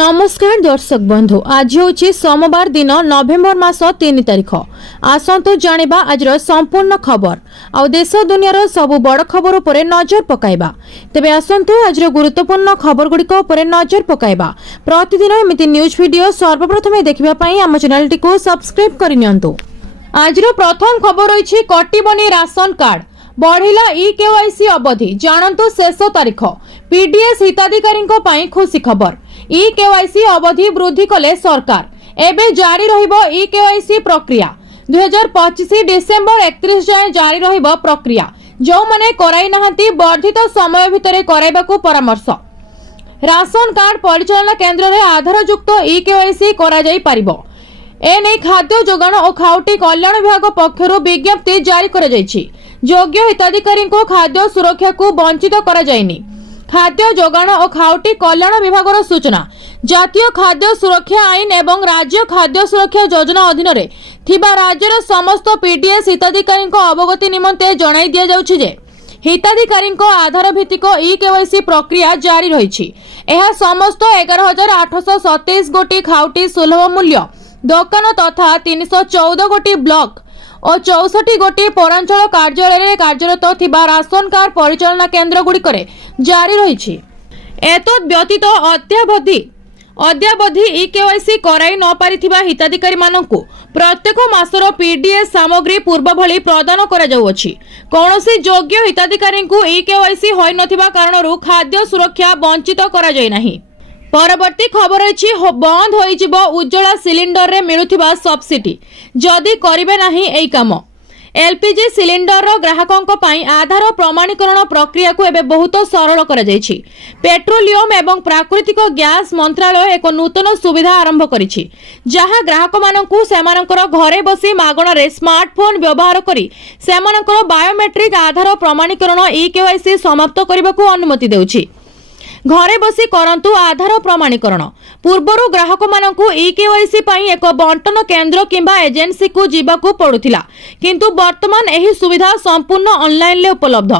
नमस्कार दर्शक बंधु, आज हूँ सोमवार दिन नवेम्बर मास 3 तारिख। आसतु जानिबा आज संपूर्ण खबर आ देश दुनियार सबु बड़ खबर उपरे नजर पकाइबा। तेबे आसतु आज गुरुत्वपूर्ण खबर गुड़िक उपरे नजर पकाइबा। प्रतिदिन एमिति न्यूज वीडियो सर्वप्रथमे देखिबा पई आम चैनल टिको सब्सक्राइब करि नियंतु। आज प्रथम खबर रही कटिबनी राशन कार्ड, बढ़िला ई-केवाईसी अवधि, जानतु शेष तारीख। पीडीएस हिताधिकारी खुशी खबर, ई-केवाईसी अवधि वृद्धि कले सरकार। एबे जारी रहिबो ई-केवाईसी प्रक्रिया। 2025 डिसेंबर 31 जाए जारी रहिबो प्रक्रिया। जो माने कराई नाहंती वर्धित समय भितरे कराइबाकू परामर्श। राशन कार्ड परिचालन केंद्र रे आधार युक्त ई-केवाईसी करा जाई पारिबो। एने खाद्य जोगाण और खाउटी कल्याण विभाग पक्षरु विज्ञप्ति जारी करा जायछि। योग्य हिताधिकारी को खाद्य सुरक्षा को वंचित करा जायनि। खाद्य जोगाण और खाउटी कल्याण विभाग सूचना, जातीय खाद्य सुरक्षा आईन एवं राज्य खाद्य सुरक्षा योजना अधीन रे थिबा राज्यर समस्त पीडीएस हिताधिकारी अवगति निमंते जणाई दिया जाउछि जे हिताधिकारी आधार भित्तिक ई-केवाईसी प्रक्रिया जारी रही। यह समस्त 11,827 गोटी खाउटी सुलभ मूल्य दोकान तथा 314 गोटी ब्लॉक और 64 गोटी पौरांचल कार्यालय कार्यरत थिबा राशन कार्ड परिचालन केन्द्र गुड़िकरे जारी रही। एतद व्यतीत अद्यावधि ई-केवाईसी कराई न पारिथिबा हिताधिकारी मानकु प्रत्येक मासर पीडीएस सामग्री पूर्व भली प्रदान करा जाउछि। कौनसी योग्य हिताधिकारी ई-केवाईसी होई नथिबा कारणरु खाद्य सुरक्षा वंचित करा जाय नाही। परवर्ती खबर अछि बंद होई जिवो उज्ज्वला सिलिंडर रे मिलुथिबा सब्सिडी जदि करिवे नाही एई काम। एलपीजी सिलिंडर रो ग्राहकों पई आधार प्रमाणीकरण प्रक्रिया को एबे बहुत सरल करा जायछि। पेट्रोलियम एवं प्राकृतिक गैस मंत्रालय एक नूतन सुविधा आरंभ करिछि, जहां ग्राहक मानकु सेमानकर घरे बसी मागणा रे स्मार्टफोन व्यवहार करी सेमानकर बायोमेट्रिक आधार प्रमाणीकरण ई-केवाईसी समाप्त करबाकू अनुमति देउछि। घरे बसी करंतु आधार प्रमाणीकरण। पूर्वरु ग्राहक मानकु ई-केवाईसी पई एक बंटन केंद्र किंबा एजेंसी को जीवाकू पड़ुथिला, किंतु वर्तमान एही सुविधा संपूर्ण ऑनलाइन ले उपलब्ध।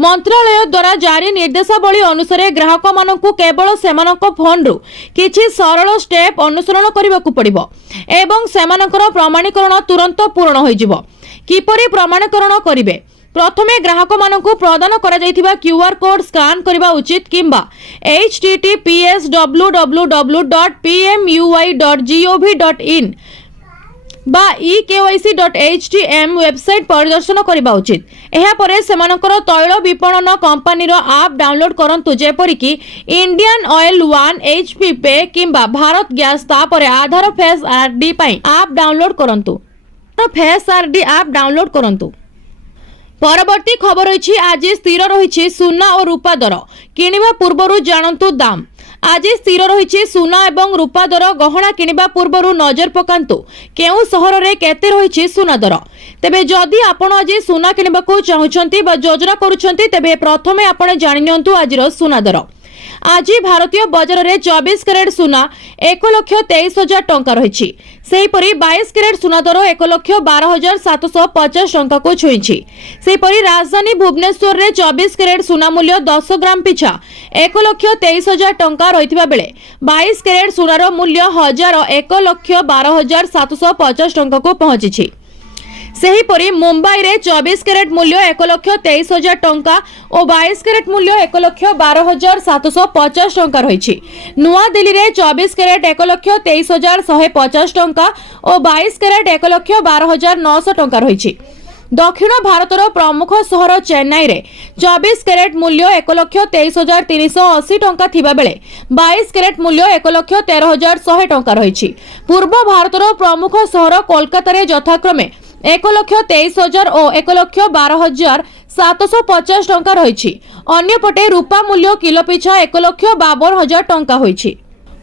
मंत्रालय द्वारा जारी निर्देशावली अनुसार ग्राहक मानकु केवल सेमानक फोन रु किछि सरल स्टेप अनुसरण करबाकू पड़िबो एवं सेमानकर प्रमाणीकरण तुरंत पूर्ण होई जिवो। किपरि प्रमाणीकरण करिवे? प्रथमे ग्राहक मानकु प्रदान करा जायथिबा क्यूआर कोड स्कान करबा उचित किंबा https://www.pmui.gov.in बा ekyc.htm वेबसाइट परिदर्शन करबा उचित। एहा परे सेमानकर तैल विपणन कंपनी रो ऐप डाउनलोड करंतु, जेपरि कि इंडियन ऑयल 1 HP पे किंबा भारत गैस। तापरे आधार फेस आरडी पई ऐप डाउनलोड करंतु। परवर्ती खबर रही आज स्थिर रही सुना और रूपा दर। किनिबा पूर्वरु जानतु दाम। आज स्थिर रही सुना एवं रूपा दर। गहना किनिबा पूर्वरु नजर पकांतु केउ सहर रे केते रही सुना दर। तेबे जदि आपण आज सुना किनिबाकू चाहुछंती बा योजना करूछंती, तेबे प्रथमे आपण जानि नियंतु आजिर सुना दर। आज भारतीय बजार रे 24 कैरेट सुना 1,23,000 टंका रही। सेहीपरि 22 कैरेट सुना दर 1,12,750 टंका को छुईछि। सेहीपरि राजधानी भुवनेश्वर रे 24 कैरेट सुना मूल्य 10 ग्राम पिछा 1,23,000 टंका रहितबा बेले 22 कैरेट सुनार मूल्य 1,12,750 टंका को पहुंचिछि। सेहीपरि मुंबई रे 24 कैरेट मूल्य 1,23,000 टंका और 22 कैरेट मूल्य 1,12,750 टंका रही। नुआ दिल्ली रे 24 कैरेट 1,23,150 टंका और 22 कैरेट 1,12,900 टंका रही। दक्षिण भारतर प्रमुख सहर चेन्नई रे 24 कैरेट मूल्य 1,23,380 टंका थिबा बेले 22 कैरेट मूल्य 1,13,100 टंका रही। पूर्व भारतर प्रमुख सहर कोलकाता रे यथाक्रमे 1,23,000 और 1,12,750 टंका रही। अन्यपटे रूपा मूल्य किलो पिछा 1,52,000 टंका होइछि।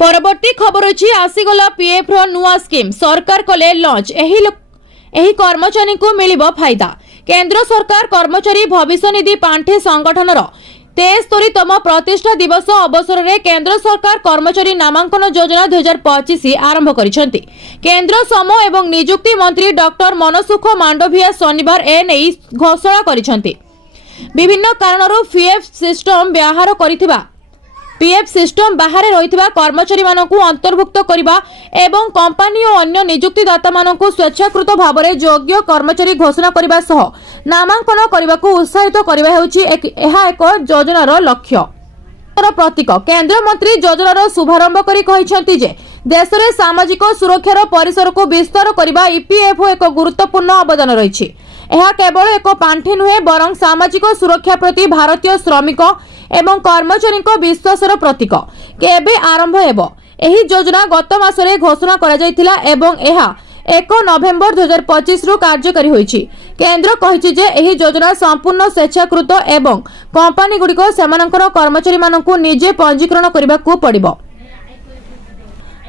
परवर्ती खबर अछि आसीगला पीएफ रो नुआ स्कीम सरकार कले लॉन्च। एही कर्मचारी को मिलिबो फायदा। केंद्र सरकार कर्मचारी भविष्य निधि पांठे संगठन रो 73तम प्रतिष्ठा दिवस अवसर में केंद्र सरकार कर्मचारी नामांकन योजना 2025 आरंभ करिसेंती। केंद्र श्रम एवं नियुक्ति मंत्री डॉक्टर मनसुख मांडविया शनिवार एने घोषणा करिसेंती। विभिन्न कारणरू पीएफ सिस्टम व्यवहार करिथिबा पीएफ सिस्टम बाहर रही कर्मचारी मानकु अंतर्भुक्त करबा एवं कंपनी और अन्य नियुक्तिदाता मानकु स्वेच्छाकृत भाव में योग्य कर्मचारी घोषणा करबा सह नामांकन करबाकु उत्साहित करबा हेउछि एक योजनार लक्ष्य प्रतीक। केंद्र मंत्री योजनार शुभारंभ करी कहिसेंति जे देश में सामाजिक सुरक्षार परिसर को विस्तार करबा ईपीएफओ एक गुरुत्वपूर्ण अवदान रही। यह केवल एक पांठि नुहे बरं सामाजिक सुरक्षा प्रति भारतीय श्रमिक एवं कर्मचारी विश्वासर प्रतीक। केबे आरंभ हेबो एही योजना गत मासरे घोषणा करा जायतिला एवं एहा 1 नवेम्बर 2025 रु कार्यकारी होईछि। केंद्र कहिछि जे एही योजना संपूर्ण स्वेच्छाकृत एवं कंपनी गुडिको सेमानकर कर्मचारी मानकु निजे पंजीकरण करबाकू पड़िबो।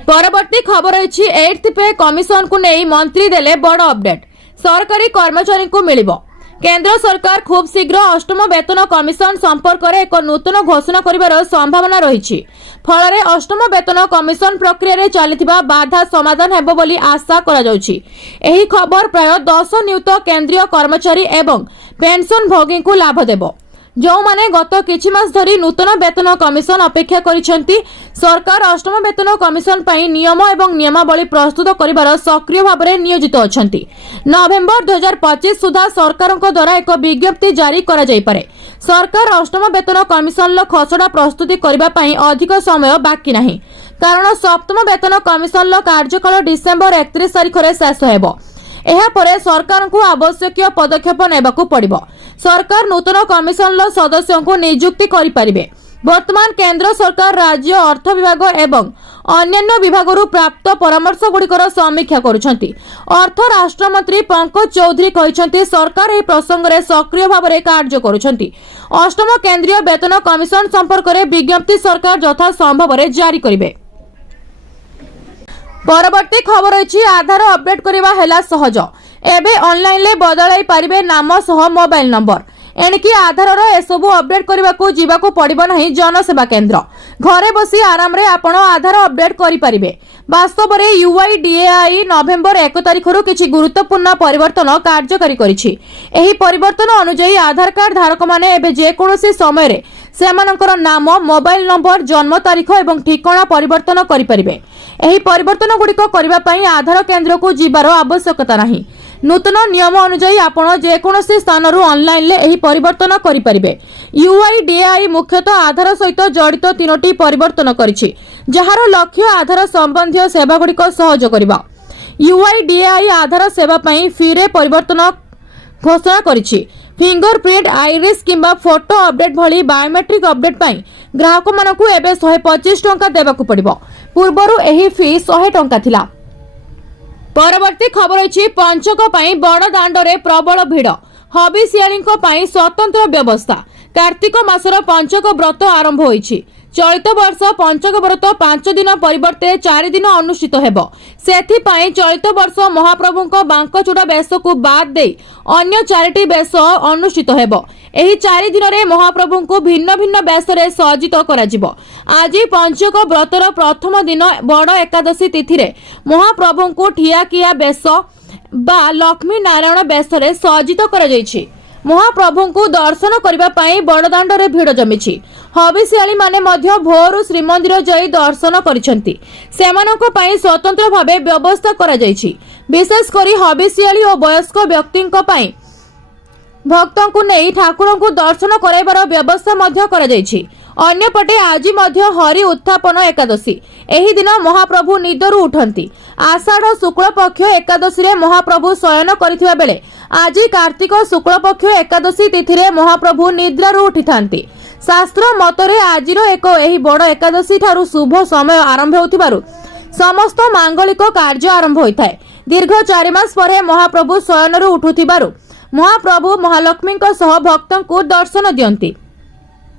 परवर्ती खबर रही 8th पे कमिशन को नहीं मंत्री देले बड़ अपडेट। सरकारी कर्मचारी को मिलिबो। केंद्र सरकार खूब शीघ्र 8म वेतन कमिशन संपर्क में एक नूतन घोषणा करिवार संभावना रही। फल 8म वेतन कमिशन प्रक्रिया रे चलिथिबा बाधा समाधान हेबो बोली आशा करा जाउछि। एही खबर प्राय 10 नियुक्त केंद्रीय कर्मचारी एवं पेंशन भोगी को लाभ देबो जो माने गत किछि मास धरी नूतन वेतन कमिशन अपेक्षा करिसेंती। सरकार 8म वेतन कमिशन पई नियम एवं नियमावली प्रस्तुत करिवार सक्रिय भाव में नियोजित अछंती। नवेम्बर 2025 सुधा सरकारक द्वारा एक विज्ञप्ति जारी करा जाय पारे। सरकार 8म वेतन कमिशन खसड़ा प्रस्तुति करबा पई अधिक समय बाकी नहीं कारण 7म वेतन कमिशन कार्यकाल डिसेंबर 31 तारिख रे शेष हेबो। एहा परे सरकार को आवश्यक पदक्षेप नेबाकू पड़िबो। सरकार नूतन कमिशन सदस्यों को नियुक्ति करि परिबे। वर्तमान केंद्र सरकार राज्य अर्थ विभाग एवं अन्य विभागरु प्राप्त परामर्श गुड़िकर समीक्षा करुछंती। अर्थ राष्ट्र मंत्री पंकज चौधरी कहिसंती सरकार एही प्रसंग रे सक्रिय भाव में कार्य करुछंती। 8म केंद्रीय वेतन कमिशन संपर्क में विज्ञप्ति सरकार यथा संभव रे जारी करिवे। परवर्ती खबर रही आधार अपडेट करबा हेला सहज। एबे ऑनलाइन ले बदलाई पारिबे नाम सह मोबाइल नंबर। एणिकी आधार एसबू अपडेट करने को जीवाको पड़िबो नहीं जनसेवा केंद्र। घरे बसी आराम रे आपण आधार अपडेट करि परिबे। वास्तव में यूआईडीएआई नवेम्बर 1 तारिख रु किछि गुरुत्वपूर्ण परिवर्तन कार्यकारी करिछि। एही परिवर्तन अनुसार आधार कार्ड धारक माने एबे जे कोनोसी समय रे सेमानकर नाम मोबाइल नंबर जन्म तारीख एवं ठिकाना परिवर्तन करि परिबे। एही परिवर्तन गुड़िक करबा पई आधार केंद्र को जीवार आवश्यकता नहीं। नूतन नियम अनुसार आपण जेकोसी स्थान ऑनलाइन ले एही परिवर्तन करि परिबे। यूआईडीएआई मुख्यतः आधार सहित जड़ित 3टी परिवर्तन करिछि जहार लक्ष्य आधार संबंधी सेवा गुड़िक सहज करबा। यूआईडीएआई आधार सेवा पई फी रे परिवर्तन घोषणा करिछि। फिंगरप्रिंट आईरिस किंबा फोटो अपडेट भली बायोमेट्रिक अपडेट पई ग्राहक मानकु एबे 125 टंका देबाकू पड़िबो। पूर्वरु एही फी 100 टंका थिला। परवर्ती खबर अछि पंचक पई बड़ दांडरे प्रबल भिड़। हबिसियालींको पई स्वतंत्र व्यवस्था। कार्तिक मासर पंचक व्रत आरंभ होईछि। चलित वर्ष पंचक व्रत 5 दिन परिवर्ते 4 दिन अनुष्ठित हेबो। सेथि पई चलित वर्ष महाप्रभुको बांकचूड़ा बेस को बाद दे अन्य 4टी बेस अनुष्ठित हेबो। एही 4 दिन रे महाप्रभु को भिन्न भिन्न बेस रे सज्जित करा जिवो। आज पंचक व्रतर प्रथम दिन बड़ एकादशी तिथि रे महाप्रभु को ठिया किया बेस बा लक्ष्मी नारायण बेस रे सज्जित करा जायछि। महाप्रभु को दर्शन करबा पई बड़दाण्ड रे भिड़ जमिछि। हबिसियाली माने मध्य भोरु श्रीमंदिर जाई दर्शन करिसंती। सेमानक पई स्वतंत्र भाबे व्यवस्था करा जायछि। विशेष करी हबिसियाली और वयस्क व्यक्तिंक पई भक्तों को नहीं ठाकुर को दर्शन कराइबार व्यवस्था मध्य करा जायछि। अन्यपटे आज मध्य हरि उत्थापन एकादशी। एही दिन महाप्रभु निदरु उठंती। आषाढ़ शुक्ल पक्ष एकादशी रे महाप्रभु शयन करिथिबा बेले आज कार्तिक शुक्ल पक्ष एकादशी तिथि रे महाप्रभु निद्रारु उठिथांती। शास्त्र मतरे आजिर एक एही बड़ एकादशी ठारु शुभ समय आरंभ होतिबारु समस्त मांगलिक कार्य आरंभ होइथाय। दीर्घ 4 मास परे महाप्रभु शयनरु उठुथिबारु महाप्रभु महालक्ष्मी सह भक्तों को दर्शन दियंती।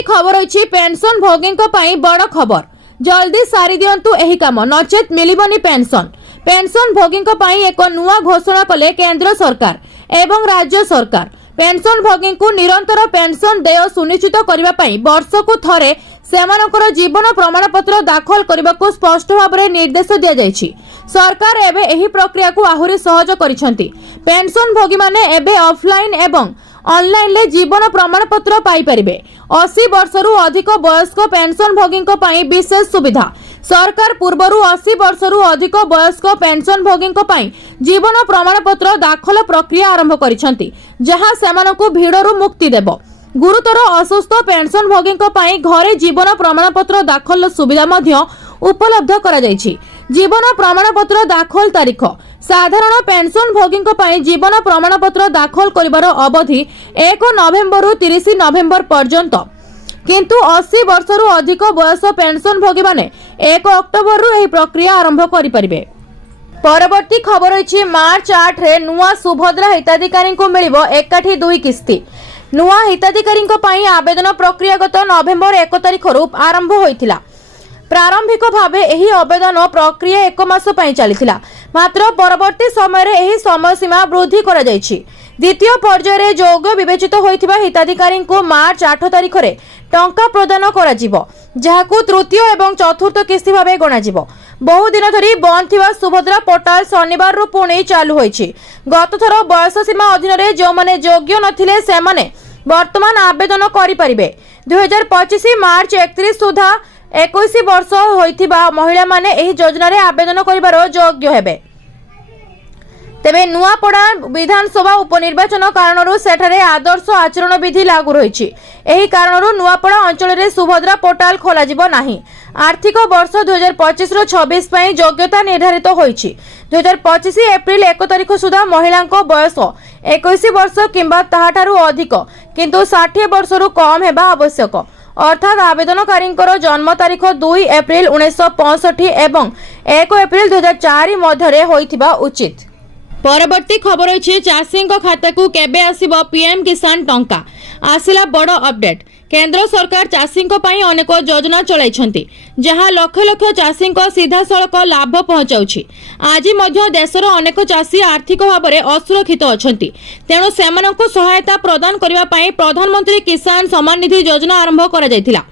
खबर अछि पेंशन भोगी बड़ खबर। जल्दी सारी दियंतु एही काम नचेत मिलिबनी पेंशन। पेंशन भोगी एक नुआ घोषणा कले केंद्र सरकार एवं राज्य सरकार। पेंशन भोगी को निरंतर पेंशन देय सुनिश्चित करबा पई वर्षकु थरे सेमानकर जीवन प्रमाणपत्र दाखल करने को स्पष्ट भाव में निर्देश दिया जायछि। सरकार एबे एही प्रक्रिया को आहुरी सहज करिसंती। पेंशन भोगी माने एबे ऑफलाइन एवं ऑनलाइन ले जीवन प्रमाणपत्र पाई परिबे। 80 वर्षरू अधिक वयस्क पेंशनभोगी पाई विशेष सुविधा। सरकार पूर्वरू 80 वर्षरू अधिक वयस्क पेंशनभोगी जीवन प्रमाणपत्र दाखल प्रक्रिया आरंभ करिसेंती, जहां सेमानकु भीड़रू मुक्ति देव। गुरुतर असुस्थ पेंशनभोगी घरे जीवन प्रमाणपत्र दाखल सुविधा मध्य उपलब्ध करा जायछि। जीवन प्रमाणपत्र दाखल तारीख साधारण पेंशनभोगी जीवन प्रमाणपत्र दाखल करिवार अवधि 1 नवेम्बर रु 30 नवेम्बर पर्यंत, किंतु 80 वर्षरू अधिक वयस पेंशनभोगी माने 1 अक्टोबर रु एही प्रक्रिया आरंभ करि परिबे। परवर्ती खबर अछि मार्च 8 रे नुआ सुभद्रा हिताधिकारी को मिलिबो एकाठी 2 किस्ती। नुआ हिताधिकारी पई आवेदन प्रक्रिया गत नवेम्बर 1 तारिख रु आरंभ होइथिला। प्रारंभिक भावे एही आवेदन प्रक्रिया 1 मास पई चलिथिला, मात्र परवर्ती समय रे एही समय सीमा वृद्धि करा जायछि। द्वितीय पर्याय रे योग्य विवेचित होइथिबा हिताधिकारी को मार्च 8 तारिख रे टंका प्रदान करा जिवो, जहाकू तृतीय एवं चतुर्थ किस्ती भावे गणा जिवो। बहु दिन धरी बंद थिबा सुभद्रा पोर्टाल शनिवार रु पुणी चालू होइछि। गत थर बयस सीमा अधीन रे जो माने योग्य नथिले से माने वर्तमान आवेदन करि परिबे। 2025 मार्च 31 सुधा 21 वर्ष होइथिबा महिला माने एही योजना रे आवेदन करिवार योग्य हेबे। तेबे नुआपड़ा विधानसभा उपनिर्वाचन कारणरू सेठारे आदर्श आचरण विधि लागू रहिछि। एही कारणरू नुआपड़ा अंचल रे सुभद्रा पोर्टाल खोला जिवो नाही। आर्थिक वर्ष 2025 रो 26 पई योग्यता निर्धारित होइछि। 2025 एप्रिल 1 तारिख सुधा महिलांको बयस 21 वर्ष किंबा ताहाठारू अधिक किंतु 60 वर्षरू कम हेबा आवश्यक। अर्थात आवेदनकारींकर जन्म तारीख 2 एप्रिल 1965 एवं 1 एप्रिल 2004 मध्यरे होइथिबा उचित। परवर्ती खबर अछि चाषी खाता को केबे आसीबो पीएम किसान टंका। आसिला बड़ अपडेट। केंद्र सरकार चाषी अनेक योजना चलाइछंती, जहां लक्ष लक्ष चाषी सीधा सड़क लाभ पहुंचाउछि। आज मध्य देशर अनेक चाषी आर्थिक भाव में असुरक्षित अछंती, तेणु सेमानकु सहायता प्रदान करिबा पई प्रधानमंत्री किसान सम्मान निधि योजना आरंभ करा जायतिला।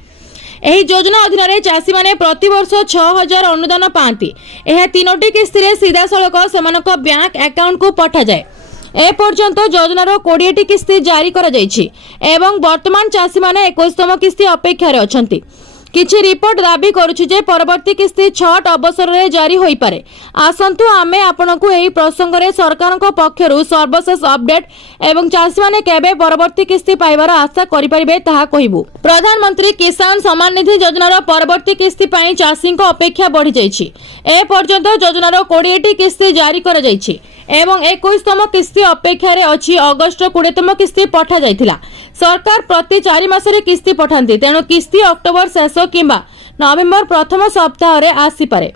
एही योजना अधीन रे चाषी माने प्रति वर्ष 6000 अनुदान पांती। एहा 3टी किस्ती रे सीधा सड़क सेमानक बैंक अकाउंट को पठा जाए। ए पर्यंत योजनार 20टी किस्ती जारी करा जायछि एवं वर्तमान चाषी माने 21तम किस्ती अपेक्षा रे अछंती। किछि रिपोर्ट दाबी करूछि जे परवर्ती किस्ती छठ अवसर रे जारी होई पारे। आसंतु आमे आपनकु एही प्रसंग रे सरकारक पक्षरु सर्वशेष अपडेट एवं चाषी माने केबे परवर्ती किस्ती पाइबार आशा करि परिबे ताहा कहिबु। प्रधानमंत्री किसान सम्मान निधि योजनार परवर्ती किस्ती पई चाषीक अपेक्षा बढ़ी जायछि। ए पर्यंत योजनार 20टी किस्ती जारी करा जायछि एवं 21तम किस्ती अपेक्षा रे अछि। अगस्त 20तम किस्ती पठा जायतिला। सरकार प्रति 4 मासरे किस्ती पठांती, तेणु किस्ती अक्टोबर शेष किंबा नवेम्बर प्रथम सप्ताह रे आसी पारे।